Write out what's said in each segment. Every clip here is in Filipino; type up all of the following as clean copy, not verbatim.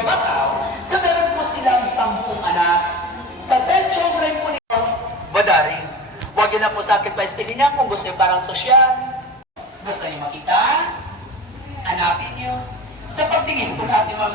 from Macau. So meron po silang 10 anak. Sa 10 children po nito, Badari. Huwag yun na po sacrifice niya kung gusto yung parang sosyal. Gusto niyo makita? Hanapin niyo. Sa pagtingin po natin, ma'am.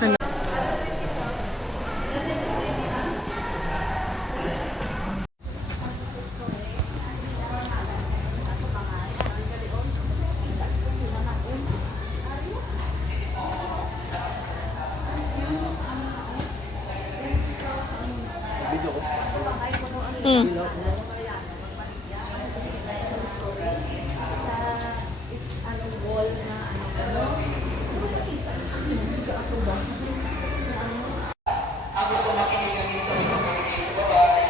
Ang gusto makinig ng history sa Pilipinas sa babae,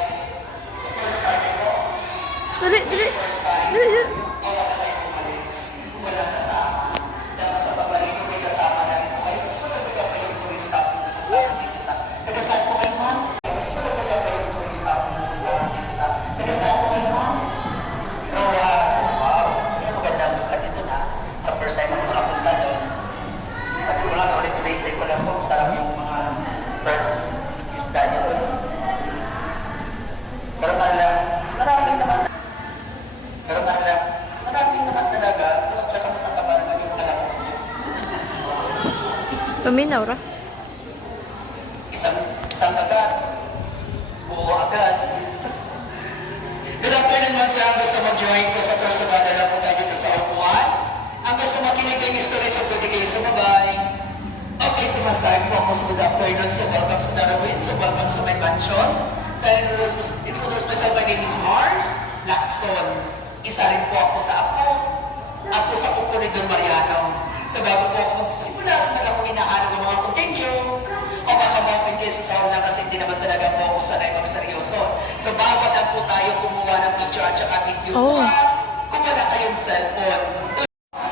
sa first time ko, Sorry, dili. wala na tayo bumalik. Wala kasama. Dapat sa babalik ko may kasama na rin po kayo. Mas magagaga pa yung turista po dito sa... Tagasaan po kayo, ma'am? Mas magagaga pa yung turista po dito sa... Tagasaan po kayo, ma'am? Rojas. Wow. Magandang lugar dito na. Sa first time ako nakapunta doon. Sabi ko lang, ulit-ulit ko lang po. Sarap yung mga first isda niya doon. Pero maraming naman talaga. At saka matataba naman yung mga lakot niya. Paminaw ra. Isang agad. Buo agad. Good afternoon, man sir. Ang gusto mag-join ko sa first agad na po tayo dito sa upuan. Ang gusto makinig ng history sa Pilipinas sa babae. Okay, so mas time po ako sa good afternoon. So welcome sa Darwin. So welcome sa my mansion. And introduce myself, my name is Mars Lacson. Isa rin po ako sa Apo. Ako sa kuko ni Don Mariano. So bago po ako magsisimula, sa ako inaano ng mga contention. O baka mga kayo sa saon lang kasi hindi naman talaga po ako sanay magseryoso. So bago lang po tayo kumuha ng picture at saka video po. Kung wala kayong cellphone.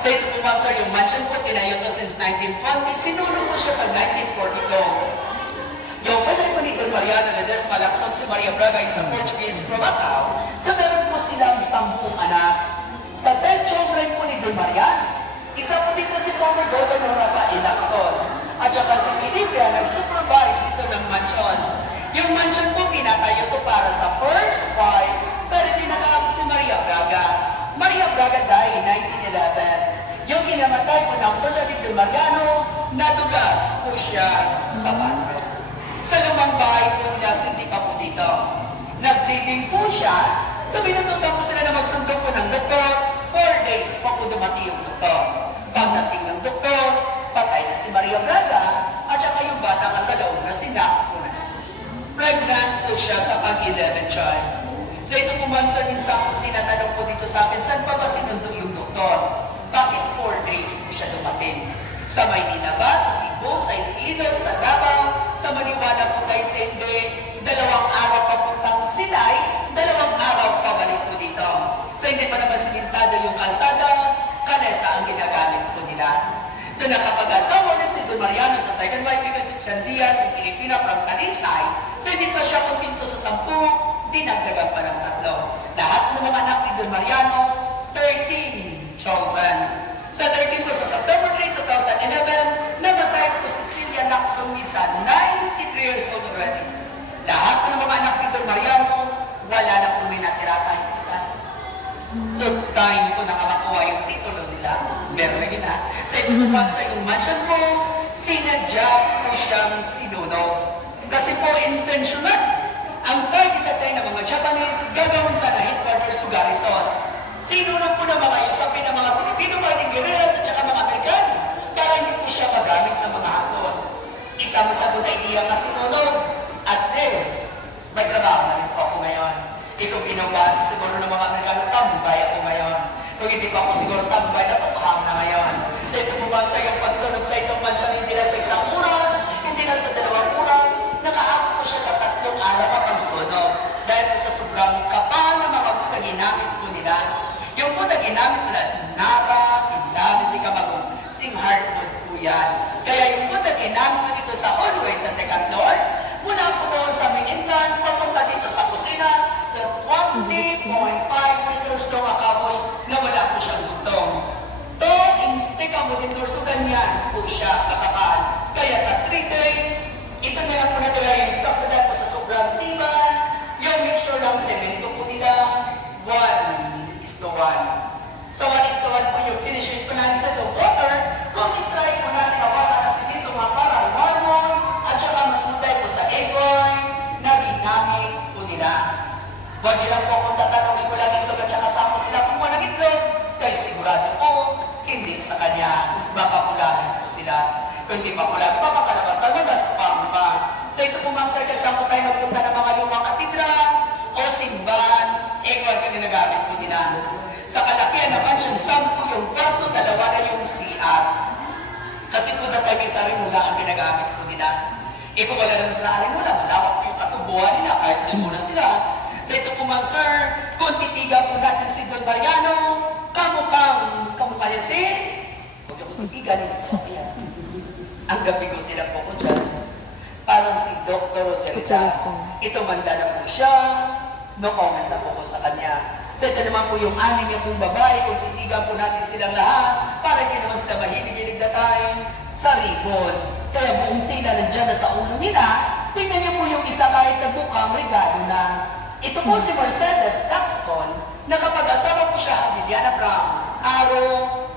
So ito po ma'am sir, yung mansion po tinayo to since 1920. Sinulo ko siya sa 1942. Yung pala po ni Don Mariano Ledesma Lacson si Maria Braga isang Portuguese from Macau. So meron po silang 10 anak. Sa 10 children po ni Don Mariano, isa po dito si former Governor Rafael Lacson. At saka si Pilipia nag-supervise ito ng mansion. Yung mansion po pinatayo to para sa first wife, pero tinatawag si Maria Braga. Maria Braga died in 1911. Yung ginamatay po ng Ferdinand Don Mariano, nadulas po siya sa bato. Sa lumang bahay po nila, hindi pa po dito. Nag-bleeding po siya. So binutusan po sila na magsundo po ng doktor. 4 days pa po dumati yung doktor. Pagdating ng doktor, patay na si Maria Braga at saka yung bata nga sa loob na sinak po na. Pregnant po siya sa pag-11th child. So ito po ma'am, sa minsan po tinatanong po dito sa akin, saan pa ba sinundo yung doktor? Bakit 4 days po siya dumating? Sa Maynila ba, sa Cebu, sa Iloilo, sa Davao, sa Maniwala po kayo sa hindi, 2 araw papuntang Silay, 2 araw pabalik po dito. So hindi pa naman simintado yung kalsada, kalesa ang ginagamit po nila. So nakapag-asawa rin si Don Mariano sa second wife ni si Shandia, si Pilipina from Talisay. So hindi pa siya kumpinto sa 10, dinagdagan pa ng 3. Lahat ng mga anak ni Don Mariano, 13 children. Sa 13 po sa September 3, 2011, namatay po si Celia Lacson Misa, 93 years old already. Lahat ng mga anak ni Don Mariano, wala na po may natira kahit isa. So, time po nakamakuha yung titulo nila. Meron na gina. Sa ito po sa yung mansion po, sinadya po siyang sinunog. Kasi po, intentional. Ang target natin ng mga Japanese, gagawin sana headquarters sa Garrison. Sinunog po ng mga usapin ng mga Pilipino, mga guerrillas at saka mga Amerikano para hindi po siya magamit ng mga Hapon. Isang sa good idea kasi sinunog. At this, may trabaho na rin po ako ngayon. Kung ginawa siguro ng mga Amerikano, tambay ako ngayon. Kung hindi pa ako siguro tambay, napapaham na ngayon. So ito po ba sa iyong pagsunod sa itong mansion, hindi na sa 1 oras, hindi na sa 2 oras, nakaabot po siya sa 3 araw na pagsunog. Dahil po sa sobrang kapal na mga buta ginamit po nila. Yung buta ginamit nila, nara, tindahan, hindi ka magong, sing hardwood po yan. Kaya yung buta ginamit po dito sa hallway sa second floor, mula po doon sa main entrance, papunta dito sa kusina, sa 20.5 meters daw akaboy na wala po siyang dugtong. To, instika mo din, so ganyan po siya kakapaan. Kaya sa Kundi pa pala, papakalabas sa wagas pampa. So ito po ma'am sir, kung saan po tayo magpunta ng mga lumang katedrals o simbahan, kung saan ginagamit po nila. Sa kalakihan naman yung 10 yung kwarto, 2 na yung CR. Kasi po na tayo may sarimula ang ginagamit po nila. Kung wala naman sila sarimula, malawak po yung katubuhan nila, kahit doon muna sila. So ito po ma'am sir, kung titigan po natin si Don Mariano, kamukha niya si... Huwag ako titigan, ang gabi ko tinap po ko dyan. Parang si Dr. Rosalita. Ito manda na po siya, no comment na po ko sa kanya. So ito naman po yung 6 niya pong babae, kung titigan po natin silang lahat, para hindi naman sila mahilig-hilig na tayo sa ribbon. Kaya buong tila nandiyan na sa ulo nila, tingnan niyo po yung isa kahit nagmukhang regalo na. Ito po si Mercedes Lacson, na kapag asawa po siya, Viviana Brown, Aro,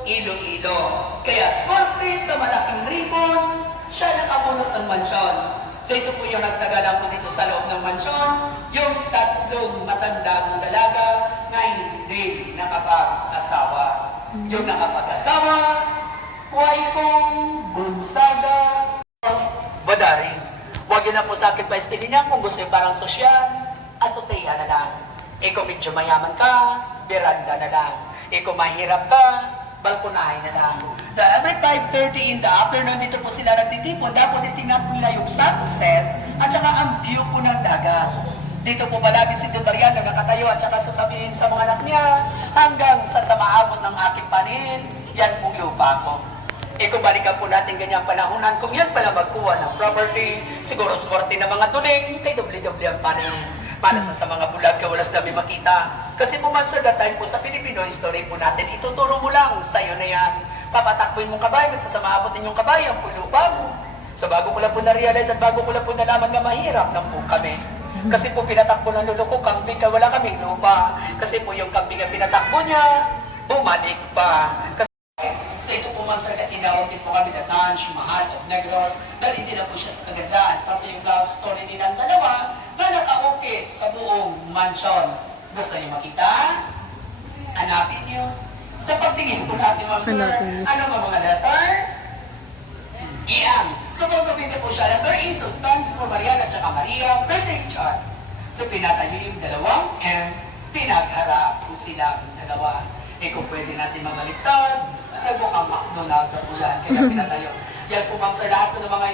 Iloilo. Kaya swerte sa malaking ribbon, siya nakabunot ng mansyon. So ito po yung nagtagalan po dito sa loob ng mansyon, yung 3 matandang dalaga na hindi nakapag-asawa. Yung nakapag-asawa, Huaycong Gonzaga Badaring. Huwag yun na po sa akin pa istilin niya kung gusto yung parang sosyal, asoteya na lang. Kung medyo mayaman ka, beranda na lang. Kung mahirap ka, balkonahin na lang. So every 5:30 in the afternoon, dito po sila nagtitipon. Dapat titingnan po nila yung sunset at saka ang view po ng dagat. Dito po palagi si Don Mariano nakatayo at saka sasabihin sa mga anak niya hanggang sa maabot ng aking panin, yan pong lupa ko. Kung balikan po natin ganyang panahonan, kung yan pala magkuha ng property, siguro swerte na mga tuling, kay doble-doble ang panin. Para sa mga bulag ka, walas dami makita. Kasi po man sir, that time po sa Filipino history po natin, ituturo mo lang, sa'yo na yan. Papatakbuin mong kabayo, magsasamaabot ninyong kabayo, ang pulupa mo. So bago ko lang po na-realize at bago ko lang po nalaman na mahirap lang po kami. Kasi po pinatakbo ng lolo ko, kambing ka, wala kaming lupa. Kasi po yung kambing na pinatakbo niya, bumalik pa. So ito po ma'am sir, tinawag din po kami na Tanch, Mahal of Negros, dahil hindi na po siya sa kagandaan. So ito yung love story nilang dalawa na nakaukit sa buong mansyon. Gusto niyo makita? Hanapin niyo. Sa pagtingin po natin ma'am sir, ano ba mga letter? Iang. So kung sabihin niyo po siya, letter E, so stands for Mariana at saka Maria, present John. So pinatayo yung dalawang M, pinagharap po silang dalawa. Kung pwede natin mamaliktad, nagmukhang McDonald's na po yan, kaya pinatayo. Yan po ma'am sir, lahat po ng mga